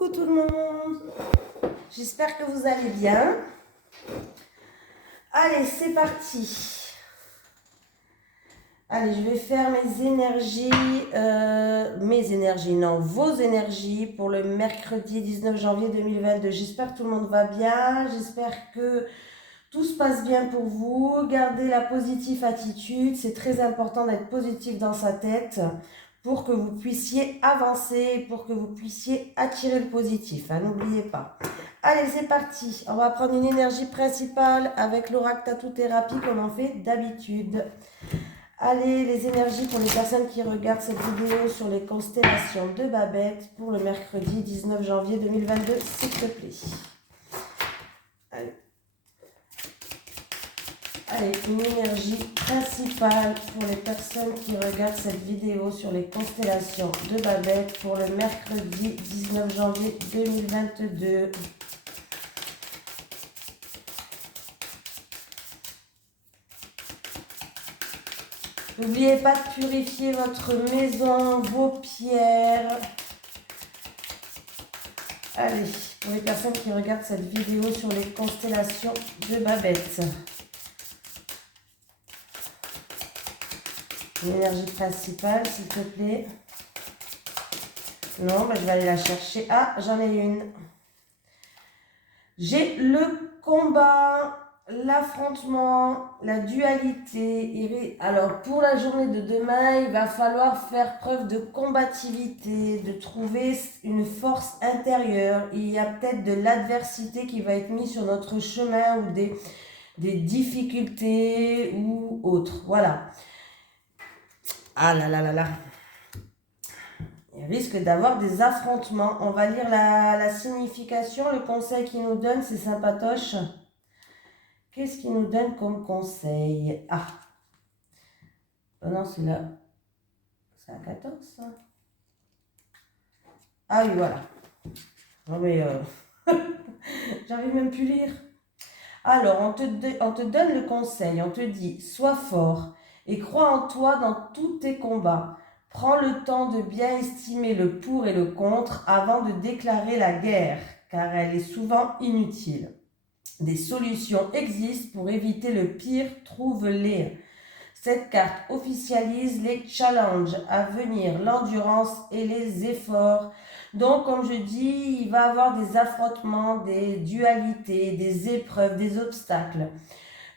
Coucou tout le monde, j'espère que vous allez bien. Allez, c'est parti. Allez, je vais faire vos énergies pour le mercredi 19 janvier 2022. J'espère que tout le monde va bien, j'espère que tout se passe bien pour vous. Gardez la positive attitude, c'est très important d'être positif dans sa tête pour que vous puissiez avancer, pour que vous puissiez attirer le positif, hein, n'oubliez pas. Allez, c'est parti. On va prendre une énergie principale avec l'oracle Tattoo Thérapie comme on fait d'habitude. Allez, les énergies pour les personnes qui regardent cette vidéo sur les constellations de Babette pour le mercredi 19 janvier 2022, s'il te plaît. Allez. Allez, une énergie principale pour les personnes qui regardent cette vidéo sur les constellations de Babette pour le mercredi 19 janvier 2022. N'oubliez pas de purifier votre maison, vos pierres. Allez, pour les personnes qui regardent cette vidéo sur les constellations de Babette. L'énergie principale, s'il te plaît. Non, je vais aller la chercher. Ah, j'en ai une. J'ai le combat, l'affrontement, la dualité. Alors, pour la journée de demain, il va falloir faire preuve de combativité, de trouver une force intérieure. Il y a peut-être de l'adversité qui va être mise sur notre chemin ou des difficultés ou autres. Voilà. Ah là là là là. Il risque d'avoir des affrontements. On va lire la signification. Le conseil qu'il nous donne, c'est sympatoche. Qu'est-ce qu'il nous donne comme conseil? Ah. Oh non, c'est là. C'est un 14, ça. Ah oui, voilà. Non mais... j'arrive même plus à lire. Alors, on te donne le conseil. On te dit, sois fort et crois en toi dans tous tes combats. Prends le temps de bien estimer le pour et le contre avant de déclarer la guerre, car elle est souvent inutile. Des solutions existent pour éviter le pire, trouve-les. Cette carte officialise les challenges à venir, l'endurance et les efforts. Donc, comme je dis, il va y avoir des affrontements, des dualités, des épreuves, des obstacles.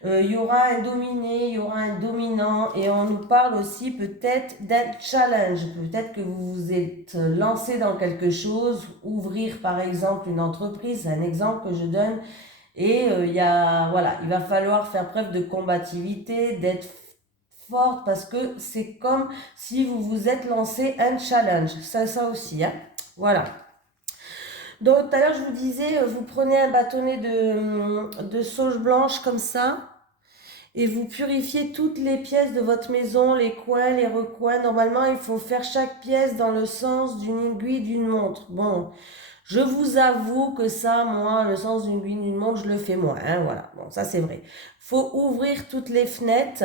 Il y aura un dominé, il y aura un dominant et on nous parle aussi peut-être d'un challenge. Peut-être que vous vous êtes lancé dans quelque chose, ouvrir par exemple une entreprise, c'est un exemple que je donne. Et il va falloir faire preuve de combativité, d'être forte parce que c'est comme si vous vous êtes lancé un challenge. Ça aussi, hein. Voilà. Donc tout à l'heure je vous disais, vous prenez un bâtonnet de sauge blanche comme ça. Et vous purifiez toutes les pièces de votre maison, les coins, les recoins. Normalement, il faut faire chaque pièce dans le sens d'une aiguille d'une montre. Bon, je vous avoue que ça, moi, le sens d'une aiguille d'une montre, je le fais moins. Hein, voilà, bon, ça c'est vrai. Faut ouvrir toutes les fenêtres.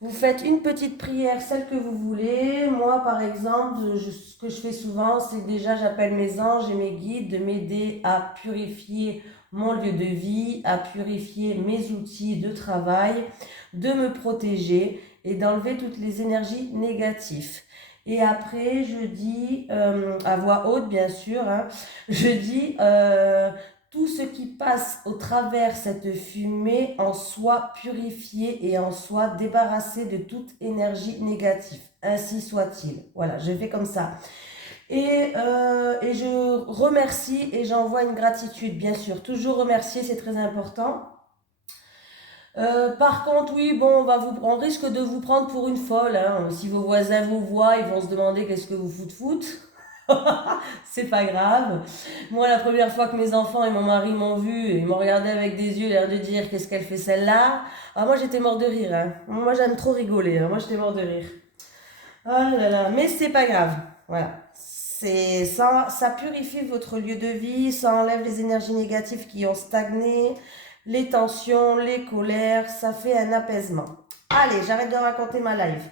Vous faites une petite prière, celle que vous voulez. Moi, par exemple, ce que je fais souvent, c'est que déjà j'appelle mes anges et mes guides de m'aider à purifier mon lieu de vie, à purifier mes outils de travail, de me protéger et d'enlever toutes les énergies négatives. Et après, je dis, à voix haute bien sûr, hein, je dis... tout ce qui passe au travers cette fumée en soit purifié et en soit débarrassé de toute énergie négative. Ainsi soit-il. Voilà, je fais comme ça. Et je remercie et j'envoie une gratitude, bien sûr. Toujours remercier, c'est très important. Par contre, oui, bon, on risque de vous prendre pour une folle. Hein. Si vos voisins vous voient, ils vont se demander qu'est-ce que vous foutez. C'est pas grave. Moi, la première fois que mes enfants et mon mari m'ont vu, ils m'ont regardé avec des yeux, l'air de dire qu'est-ce qu'elle fait celle-là. Ah, moi, j'étais mort de rire. Hein. Moi, j'aime trop rigoler. Hein. Moi, j'étais mort de rire. Ah là là, mais c'est pas grave. Voilà. Ça purifie votre lieu de vie, ça enlève les énergies négatives qui ont stagné, les tensions, les colères, ça fait un apaisement. Allez, j'arrête de raconter ma live.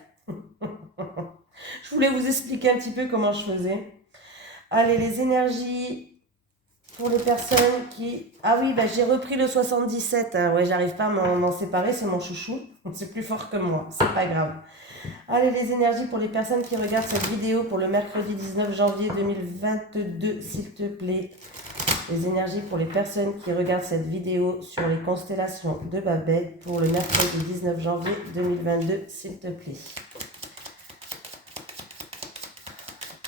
Je voulais vous expliquer un petit peu comment je faisais. Allez, les énergies pour les personnes qui... Ah oui, bah, j'ai repris le 77. Hein. Ouais, j'arrive pas à m'en séparer, c'est mon chouchou. C'est plus fort que moi, c'est pas grave. Allez, les énergies pour les personnes qui regardent cette vidéo pour le mercredi 19 janvier 2022, s'il te plaît. Les énergies pour les personnes qui regardent cette vidéo sur les constellations de Babel pour le mercredi 19 janvier 2022, s'il te plaît.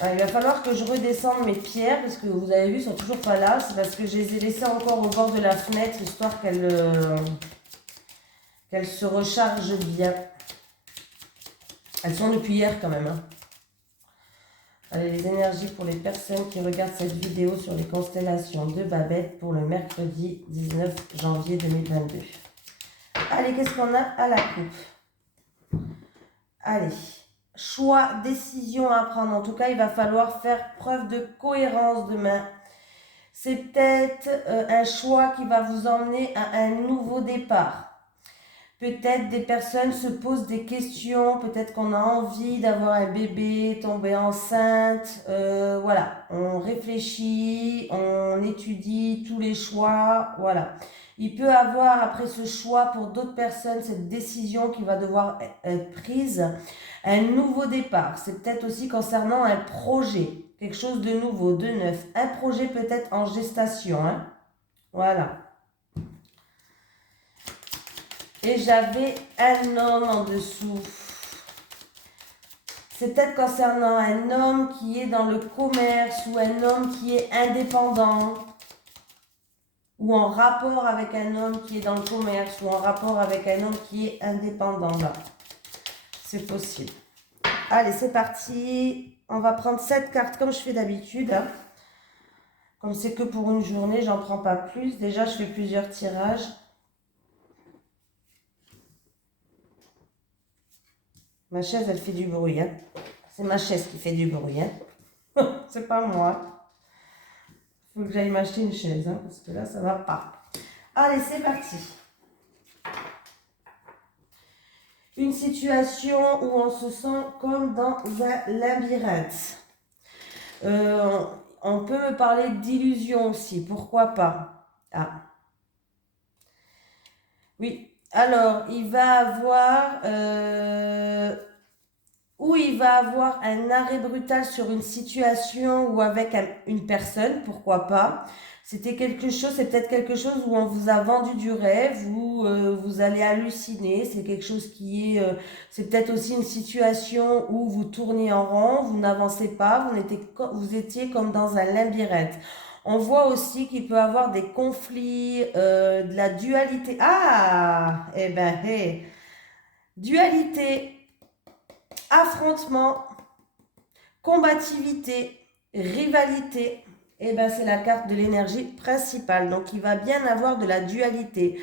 Alors, il va falloir que je redescende mes pierres, parce que vous avez vu, elles sont toujours pas là. C'est parce que je les ai laissées encore au bord de la fenêtre, histoire qu'elles se rechargent bien. Elles sont depuis hier quand même. Hein. Allez, les énergies pour les personnes qui regardent cette vidéo sur les constellations de Babel pour le mercredi 19 janvier 2022. Allez, qu'est-ce qu'on a à la coupe? Allez, choix, décision à prendre. En tout cas, il va falloir faire preuve de cohérence demain. C'est peut-être un choix qui va vous emmener à un nouveau départ. Peut-être des personnes se posent des questions, peut-être qu'on a envie d'avoir un bébé, tomber enceinte, voilà. On réfléchit, on étudie tous les choix, voilà. Il peut avoir après ce choix pour d'autres personnes cette décision qui va devoir être prise, un nouveau départ. C'est peut-être aussi concernant un projet, quelque chose de nouveau, de neuf. Un projet peut-être en gestation, hein. Voilà. Et j'avais un homme en dessous. C'est peut-être concernant un homme qui est dans le commerce ou un homme qui est indépendant. Ou en rapport avec un homme qui est dans le commerce ou en rapport avec un homme qui est indépendant. Là, c'est possible. Allez, c'est parti. On va prendre 7 cartes comme je fais d'habitude. Comme c'est que pour une journée, j'en prends pas plus. Déjà, je fais plusieurs tirages. Ma chaise, elle fait du bruit. Hein. C'est ma chaise qui fait du bruit. Hein. C'est pas moi. Il faut que j'aille m'acheter une chaise. Hein, parce que là, ça va pas. Allez, c'est parti. Une situation où on se sent comme dans un labyrinthe. On peut me parler d'illusion aussi. Pourquoi pas? Ah. Oui. Alors, il va avoir... ou il va avoir un arrêt brutal sur une situation ou avec une personne, pourquoi pas. C'était quelque chose, c'est peut-être quelque chose où on vous a vendu du rêve, où vous allez halluciner, c'est quelque chose qui est... c'est peut-être aussi une situation où vous tournez en rond, vous n'avancez pas, vous étiez comme dans un labyrinthe. On voit aussi qu'il peut y avoir des conflits, de la dualité. Ah, eh ben, hey. Dualité, affrontement, combativité, rivalité. Eh ben, c'est la carte de l'énergie principale. Donc, il va bien avoir de la dualité.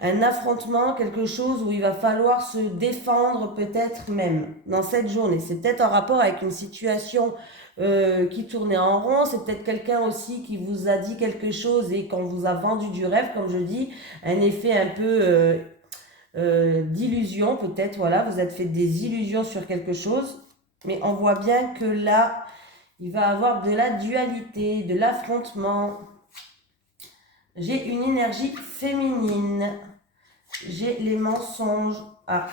Un affrontement, quelque chose où il va falloir se défendre peut-être même dans cette journée. C'est peut-être en rapport avec une situation qui tournait en rond. C'est peut-être quelqu'un aussi qui vous a dit quelque chose et qu'on vous a vendu du rêve, comme je dis, un effet un peu d'illusion peut-être. Voilà, vous êtes fait des illusions sur quelque chose. Mais on voit bien que là, il va avoir de la dualité, de l'affrontement. J'ai une énergie féminine. J'ai les mensonges. Ah.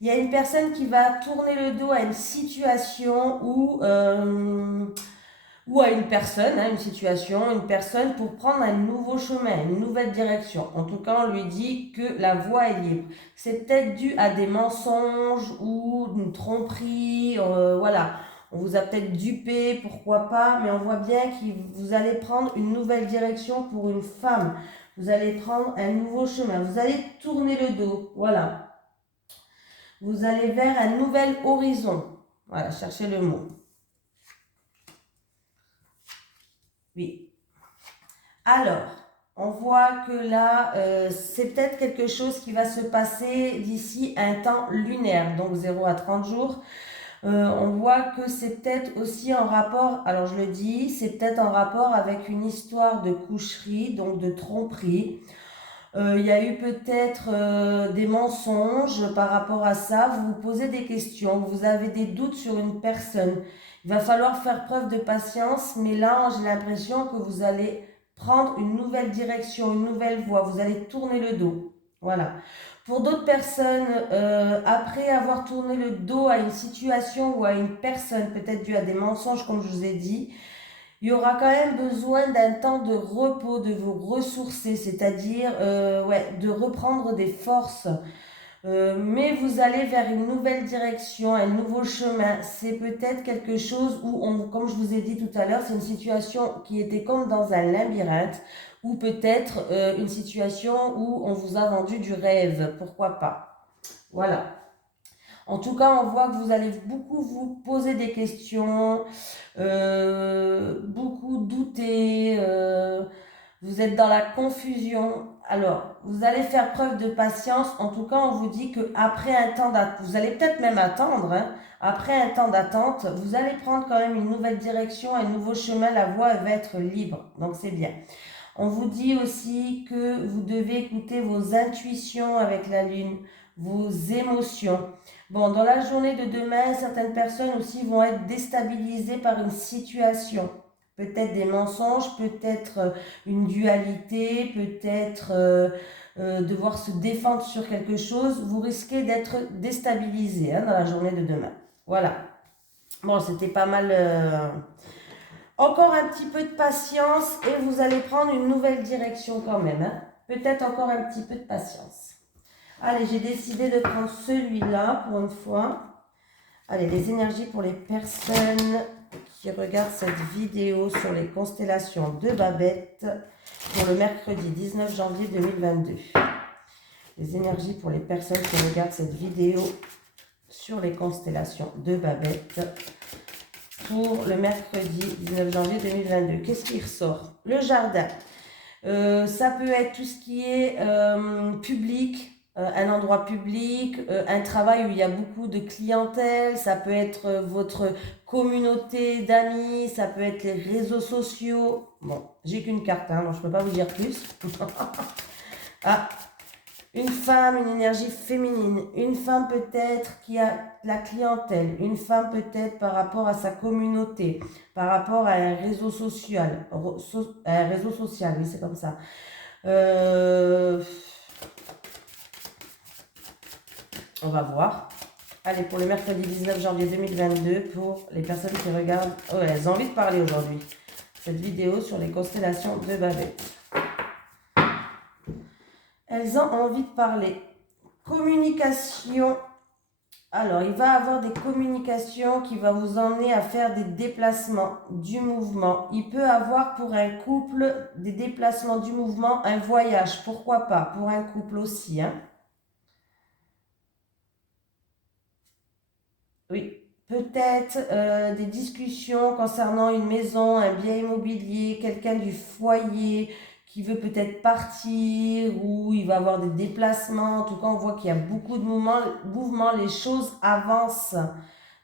Il y a une personne qui va tourner le dos à une situation ou à une personne, hein, une situation, une personne pour prendre un nouveau chemin, une nouvelle direction. En tout cas, on lui dit que la voie est libre. C'est peut-être dû à des mensonges ou une tromperie, voilà. On vous a peut-être dupé, pourquoi pas, mais on voit bien que vous allez prendre une nouvelle direction pour une femme. Vous allez prendre un nouveau chemin. Vous allez tourner le dos, voilà. Vous allez vers un nouvel horizon. Voilà, cherchez le mot. Oui. Alors, on voit que là, c'est peut-être quelque chose qui va se passer d'ici un temps lunaire, donc 0 à 30 jours. On voit que c'est peut-être aussi en rapport, alors je le dis, c'est peut-être en rapport avec une histoire de coucherie, donc de tromperie. Il y a eu peut-être des mensonges par rapport à ça. Vous vous posez des questions, vous avez des doutes sur une personne. Il va falloir faire preuve de patience, mais là, j'ai l'impression que vous allez prendre une nouvelle direction, une nouvelle voie. Vous allez tourner le dos. Voilà. Pour d'autres personnes, après avoir tourné le dos à une situation ou à une personne, peut-être dû à des mensonges, comme je vous ai dit, il y aura quand même besoin d'un temps de repos, de vous ressourcer, c'est-à-dire de reprendre des forces. Mais vous allez vers une nouvelle direction, un nouveau chemin. C'est peut-être quelque chose où, comme je vous ai dit tout à l'heure, c'est une situation qui était comme dans un labyrinthe, ou peut-être une situation où on vous a vendu du rêve. Pourquoi pas? Voilà. En tout cas, on voit que vous allez beaucoup vous poser des questions, beaucoup douter, vous êtes dans la confusion. Alors, vous allez faire preuve de patience. En tout cas, on vous dit qu'après un temps d'attente, vous allez peut-être même attendre, hein, après un temps d'attente, vous allez prendre quand même une nouvelle direction, un nouveau chemin, la voie elle va être libre. Donc, c'est bien. On vous dit aussi que vous devez écouter vos intuitions avec la lune, vos émotions. Bon, dans la journée de demain, certaines personnes aussi vont être déstabilisées par une situation. Peut-être des mensonges, peut-être une dualité, peut-être devoir se défendre sur quelque chose. Vous risquez d'être déstabilisé dans la journée de demain. Voilà. Bon, c'était pas mal. Encore un petit peu de patience et vous allez prendre une nouvelle direction quand même. Hein. Peut-être encore un petit peu de patience. Allez, j'ai décidé de prendre celui-là pour une fois. Allez, les énergies pour les personnes qui regardent cette vidéo sur les constellations de Babette pour le mercredi 19 janvier 2022. Les énergies pour les personnes qui regardent cette vidéo sur les constellations de Babette pour le mercredi 19 janvier 2022. Qu'est-ce qui ressort? Le jardin. Ça peut être tout ce qui est public, un endroit public, un travail où il y a beaucoup de clientèle, ça peut être votre communauté d'amis, ça peut être les réseaux sociaux. Bon, j'ai qu'une carte, hein, donc je ne peux pas vous dire plus. Ah, une femme, une énergie féminine, une femme peut-être qui a la clientèle, une femme peut-être par rapport à sa communauté, par rapport à un réseau social, oui c'est comme ça. On va voir. Allez, pour le mercredi 19 janvier 2022, pour les personnes qui regardent, elles ont envie de parler aujourd'hui, cette vidéo sur les constellations de Babette. Elles ont envie de parler. Communication. Alors, il va y avoir des communications qui vont vous emmener à faire des déplacements, du mouvement. Il peut avoir pour un couple des déplacements, du mouvement, un voyage. Pourquoi pas? Pour un couple aussi. Hein. Oui, peut-être des discussions concernant une maison, un bien immobilier, quelqu'un du foyer qui veut peut-être partir ou il va avoir des déplacements. En tout cas, on voit qu'il y a beaucoup de mouvements. Les choses avancent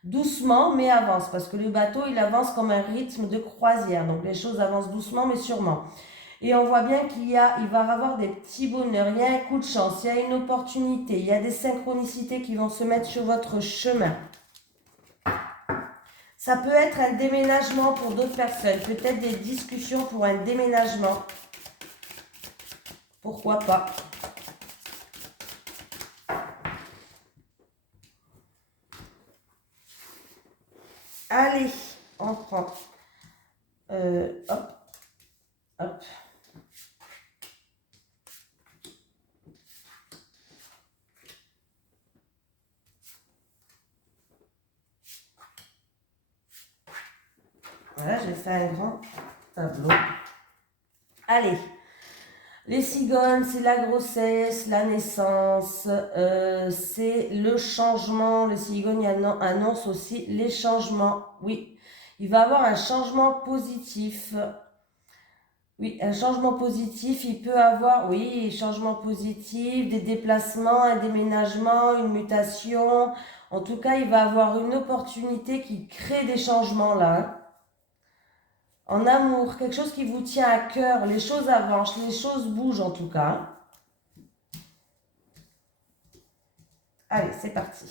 doucement, mais avancent parce que le bateau, il avance comme un rythme de croisière. Donc, les choses avancent doucement, mais sûrement. Et on voit bien il va y avoir des petits bonheurs, il y a un coup de chance, il y a une opportunité, il y a des synchronicités qui vont se mettre sur votre chemin. Ça peut être un déménagement pour d'autres personnes, peut-être des discussions pour un déménagement. Pourquoi pas? Allez, on prend. Hop, hop. Voilà, j'ai fait un grand tableau. Allez, les cigognes, c'est la grossesse, la naissance, c'est le changement. Les cigognes annoncent aussi les changements. Oui, il va y avoir un changement positif. Oui, un changement positif, il peut avoir, oui, changement positif, des déplacements, un déménagement, une mutation. En tout cas, il va avoir une opportunité qui crée des changements là. Hein. En amour, quelque chose qui vous tient à cœur, les choses avancent, les choses bougent en tout cas. Allez, c'est parti.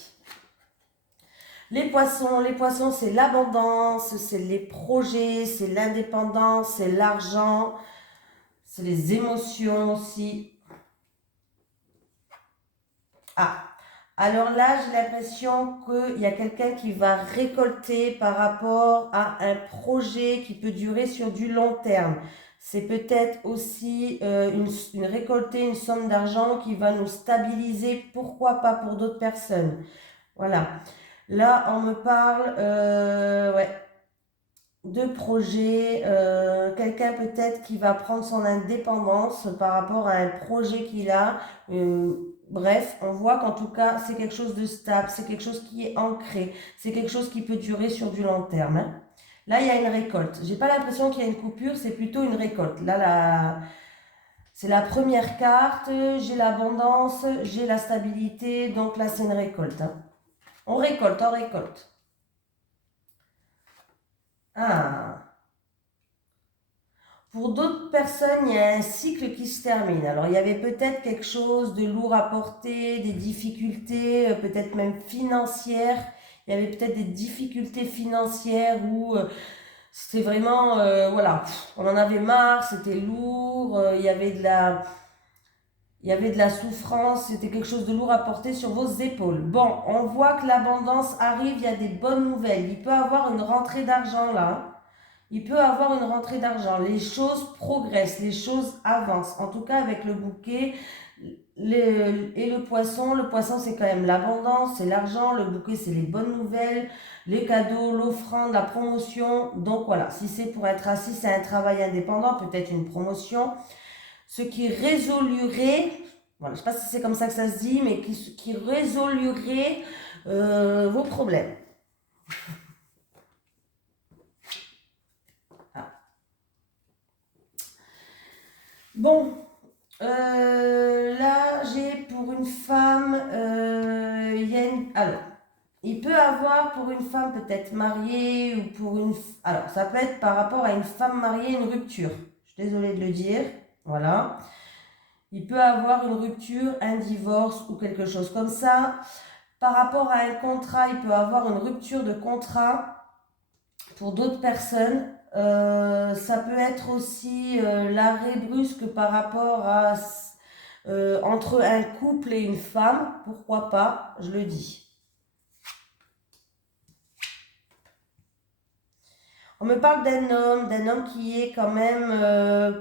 Les poissons, c'est l'abondance, c'est les projets, c'est l'indépendance, c'est l'argent, c'est les émotions aussi. Ah, alors là, j'ai l'impression qu'il y a quelqu'un qui va récolter par rapport à un projet qui peut durer sur du long terme. C'est peut-être aussi récolter une somme d'argent qui va nous stabiliser, pourquoi pas pour d'autres personnes. Voilà. Là, on me parle ouais, de projets, quelqu'un peut-être qui va prendre son indépendance par rapport à un projet qu'il a. Bref, on voit qu'en tout cas, c'est quelque chose de stable, c'est quelque chose qui est ancré, c'est quelque chose qui peut durer sur du long terme, hein. Là, il y a une récolte. J'ai pas l'impression qu'il y a une coupure, c'est plutôt une récolte. Là, c'est la première carte, j'ai l'abondance, j'ai la stabilité, donc là, c'est une récolte, hein. On récolte, on récolte. Ah. Pour d'autres personnes, il y a un cycle qui se termine. Alors, il y avait peut-être quelque chose de lourd à porter, des difficultés, peut-être même financières. Il y avait peut-être des difficultés financières où c'était vraiment, voilà, on en avait marre, c'était lourd, il y avait de la souffrance, c'était quelque chose de lourd à porter sur vos épaules. Bon, on voit que l'abondance arrive, il y a des bonnes nouvelles. Il peut avoir une rentrée d'argent là, hein. Il peut avoir une rentrée d'argent. Les choses progressent, les choses avancent. En tout cas, avec le bouquet et le poisson. Le poisson, c'est quand même l'abondance, c'est l'argent. Le bouquet, c'est les bonnes nouvelles, les cadeaux, l'offrande, la promotion. Donc voilà, si c'est pour être assis, c'est un travail indépendant, peut-être une promotion. Ce qui résoluerait, voilà, je ne sais pas si c'est comme ça que ça se dit, mais qui résoluerait vos problèmes. Ah. Bon, là, j'ai pour une femme, alors, il peut avoir pour une femme peut-être mariée ou pour une... Alors, ça peut être par rapport à une femme mariée, une rupture. Je suis désolée de le dire. Voilà. Il peut avoir une rupture, un divorce ou quelque chose comme ça. Par rapport à un contrat, il peut avoir une rupture de contrat pour d'autres personnes. Ça peut être aussi l'arrêt brusque par rapport à entre un couple et une femme. Pourquoi pas, je le dis. On me parle d'un homme qui est quand même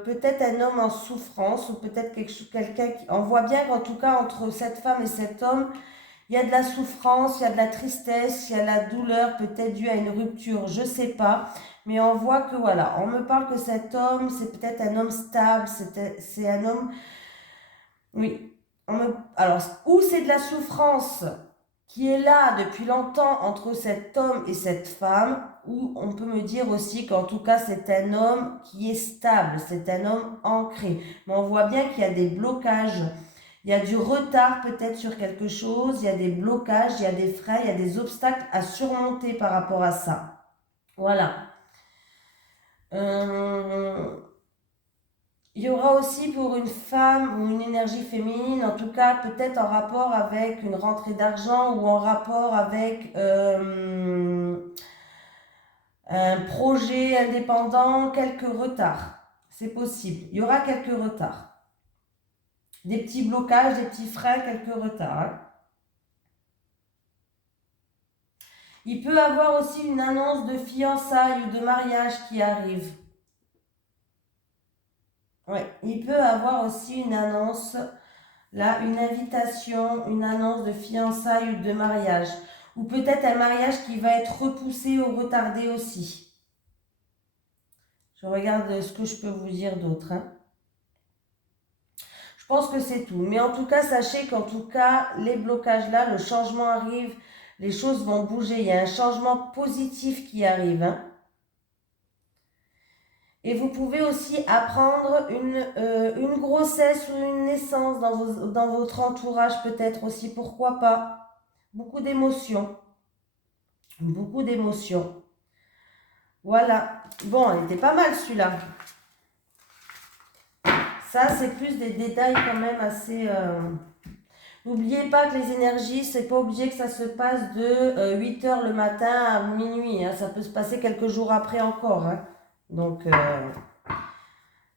peut-être un homme en souffrance ou peut-être quelqu'un qui... On voit bien qu'en tout cas entre cette femme et cet homme, il y a de la souffrance, il y a de la tristesse, il y a de la douleur peut-être due à une rupture, je ne sais pas. Mais on voit que voilà, on me parle que cet homme, c'est peut-être un homme stable, c'est un homme... Oui. Alors, ou c'est de la souffrance qui est là depuis longtemps entre cet homme et cette femme, ou on peut me dire aussi qu'en tout cas c'est un homme qui est stable, c'est un homme ancré. Mais on voit bien qu'il y a des blocages, il y a du retard peut-être sur quelque chose, il y a des blocages, il y a des freins, il y a des obstacles à surmonter par rapport à ça. Voilà. Il y aura aussi pour une femme ou une énergie féminine, en tout cas peut-être en rapport avec une rentrée d'argent ou en rapport avec un projet indépendant, quelques retards. C'est possible. Il y aura quelques retards. Des petits blocages, des petits freins, quelques retards, hein. Il peut avoir aussi une annonce de fiançailles ou de mariage qui arrive. Ouais, il peut avoir aussi une annonce, là, une invitation, une annonce de fiançailles ou de mariage. Ou peut-être un mariage qui va être repoussé ou retardé aussi. Je regarde ce que je peux vous dire d'autre, hein. Je pense que c'est tout. Mais en tout cas, sachez qu'en tout cas, les blocages là, le changement arrive, les choses vont bouger. Il y a un changement positif qui arrive, hein. Et vous pouvez aussi apprendre une grossesse ou une naissance dans votre entourage peut-être aussi, pourquoi pas. Beaucoup d'émotions. Beaucoup d'émotions. Voilà. Bon, il était pas mal celui-là. Ça, c'est plus des détails quand même assez... N'oubliez pas que les énergies, c'est pas obligé que ça se passe de 8 heures le matin à minuit. Hein. Ça peut se passer quelques jours après encore. Hein. Donc,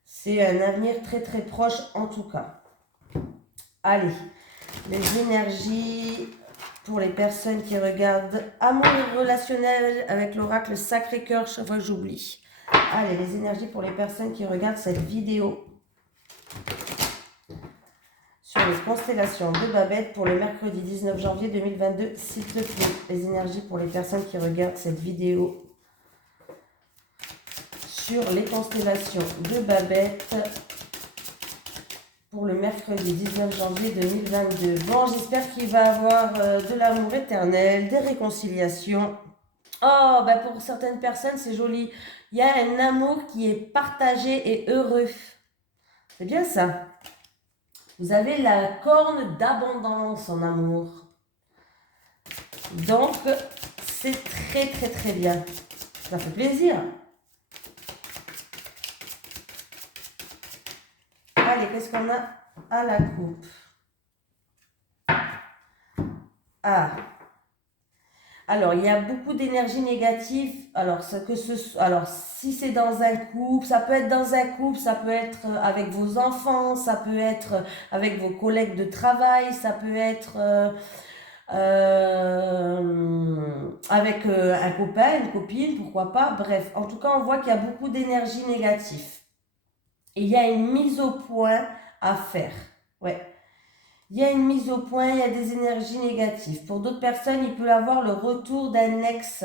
c'est un avenir très très proche en tout cas. Allez, les énergies pour les personnes qui regardent amour relationnel avec l'oracle Sacré-Cœur, chaque fois que j'oublie. Allez, les énergies pour les personnes qui regardent cette vidéo sur les constellations de Babette pour le mercredi 19 janvier 2022, s'il te plaît. Les énergies pour les personnes qui regardent cette vidéo sur les constellations de Babette pour le mercredi 19 janvier 2022. Bon, j'espère qu'il va avoir de l'amour éternel, des réconciliations. Oh, ben pour certaines personnes, c'est joli. Il y a un amour qui est partagé et heureux. C'est bien ça. Vous avez la corne d'abondance en amour. Donc, c'est très, très, très bien. Ça fait plaisir. Allez, qu'est-ce qu'on a à la coupe? Ah. Alors, il y a beaucoup d'énergie négative. Alors, si c'est dans un couple, ça peut être dans un couple, ça peut être avec vos enfants, ça peut être avec vos collègues de travail, ça peut être avec un copain, une copine, pourquoi pas. Bref, en tout cas, on voit qu'il y a beaucoup d'énergie négative. Et il y a une mise au point à faire. Ouais. Il y a une mise au point, il y a des énergies négatives. Pour d'autres personnes, il peut y avoir le retour d'un ex.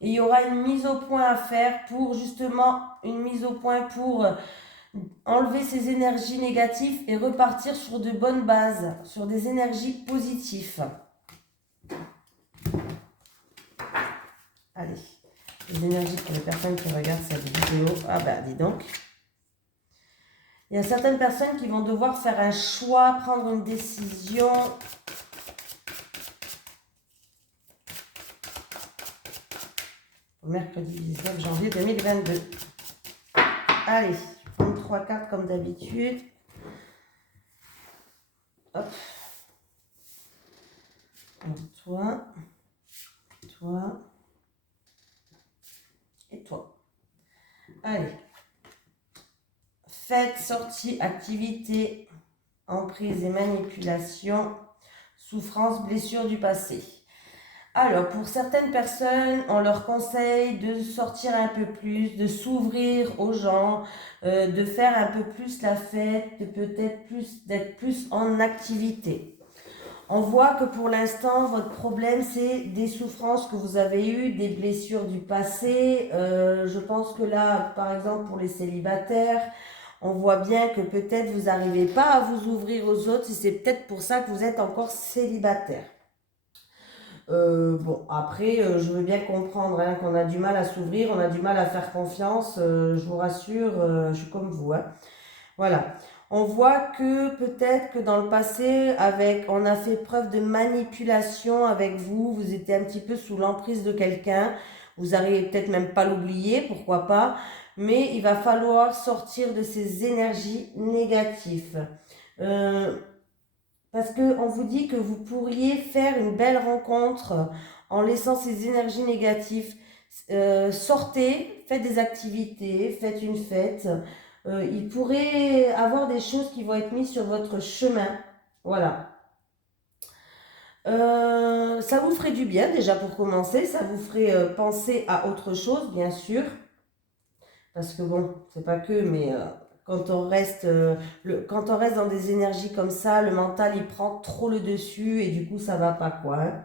Et il y aura une mise au point à faire pour justement, une mise au point pour enlever ces énergies négatives et repartir sur de bonnes bases, sur des énergies positives. Allez, les énergies pour les personnes qui regardent cette vidéo. Ah ben, dis donc. Il y a certaines personnes qui vont devoir faire un choix, prendre une décision. Mercredi 19 janvier 2022. Allez, je prends 3 cartes comme d'habitude. Hop. Alors, toi et toi. Allez. Fête, sortie, activité, emprise et manipulation, souffrance, blessure du passé. Alors, pour certaines personnes, on leur conseille de sortir un peu plus, de s'ouvrir aux gens, de faire un peu plus la fête, de peut-être plus, d'être plus en activité. On voit que pour l'instant, votre problème, c'est des souffrances que vous avez eues, des blessures du passé. Je pense que là, par exemple, pour les célibataires, on voit bien que peut-être vous n'arrivez pas à vous ouvrir aux autres, et c'est peut-être pour ça que vous êtes encore célibataire. Bon, après, je veux bien comprendre hein, qu'on a du mal à s'ouvrir, on a du mal à faire confiance. Je vous rassure, je suis comme vous. Hein. Voilà. On voit que peut-être que dans le passé, on a fait preuve de manipulation avec vous. Vous étiez un petit peu sous l'emprise de quelqu'un. Vous n'arrivez peut-être même pas l'oublier, pourquoi pas. Mais il va falloir sortir de ces énergies négatives. Parce qu'on vous dit que vous pourriez faire une belle rencontre en laissant ces énergies négatives. Sortez, faites des activités, faites une fête. Il pourrait avoir des choses qui vont être mises sur votre chemin. Voilà. Ça vous ferait du bien déjà pour commencer. Ça vous ferait penser à autre chose, bien sûr. Parce que bon, c'est pas que, mais quand on reste dans des énergies comme ça, le mental il prend trop le dessus et du coup ça va pas quoi. Hein.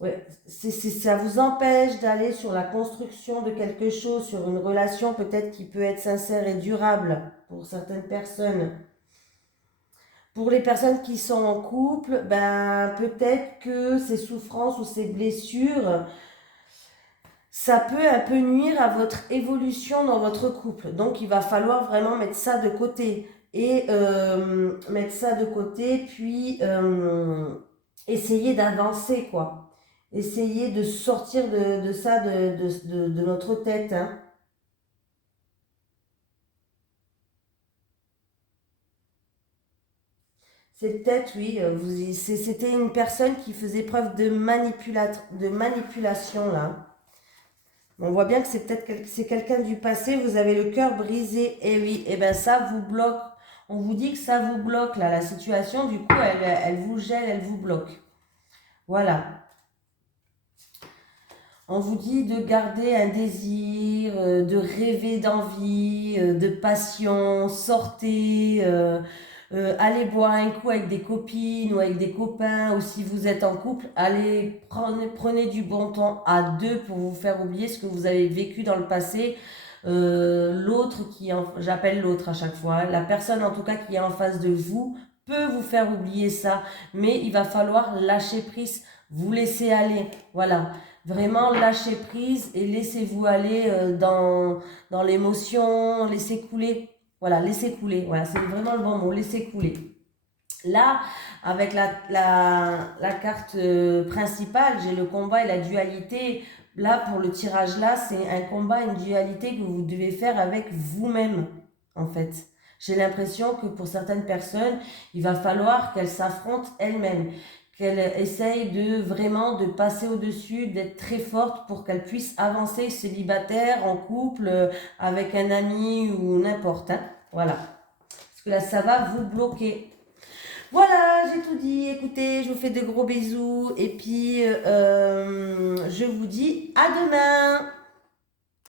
Ouais, ça vous empêche d'aller sur la construction de quelque chose, sur une relation peut-être qui peut être sincère et durable pour certaines personnes. Pour les personnes qui sont en couple, ben peut-être que ces souffrances ou ces blessures ça peut un peu nuire à votre évolution dans votre couple. Donc, il va falloir vraiment mettre ça de côté. Et mettre ça de côté, puis essayer d'avancer, quoi. Essayer de sortir de ça, de notre tête. Hein. C'est peut-être, oui, c'était une personne qui faisait preuve de manipulation, là. On voit bien que c'est peut-être c'est quelqu'un du passé, vous avez le cœur brisé, et oui, et bien ça vous bloque. On vous dit que ça vous bloque, là, la situation, du coup, elle vous gèle, elle vous bloque. Voilà. On vous dit de garder un désir, de rêver d'envie, de passion, sortez, allez boire un coup avec des copines ou avec des copains, ou si vous êtes en couple, allez, prenez du bon temps à deux pour vous faire oublier ce que vous avez vécu dans le passé. L'autre j'appelle l'autre à chaque fois, la personne en tout cas qui est en face de vous peut vous faire oublier ça, mais il va falloir lâcher prise, vous laisser aller, voilà. Vraiment lâcher prise et laissez-vous aller dans l'émotion, laissez couler. Voilà, laissez couler. Voilà, c'est vraiment le bon mot, laissez couler. Là, avec la carte principale, j'ai le combat et la dualité. Là, pour le tirage là, c'est un combat, une dualité que vous devez faire avec vous-même, en fait. J'ai l'impression que pour certaines personnes, il va falloir qu'elles s'affrontent elles-mêmes, qu'elles essayent de vraiment de passer au-dessus, d'être très fortes pour qu'elles puissent avancer célibataire, en couple, avec un ami ou n'importe. Hein. Voilà. Parce que là, ça va vous bloquer. Voilà, j'ai tout dit. Écoutez, je vous fais de gros bisous. Et puis, je vous dis à demain.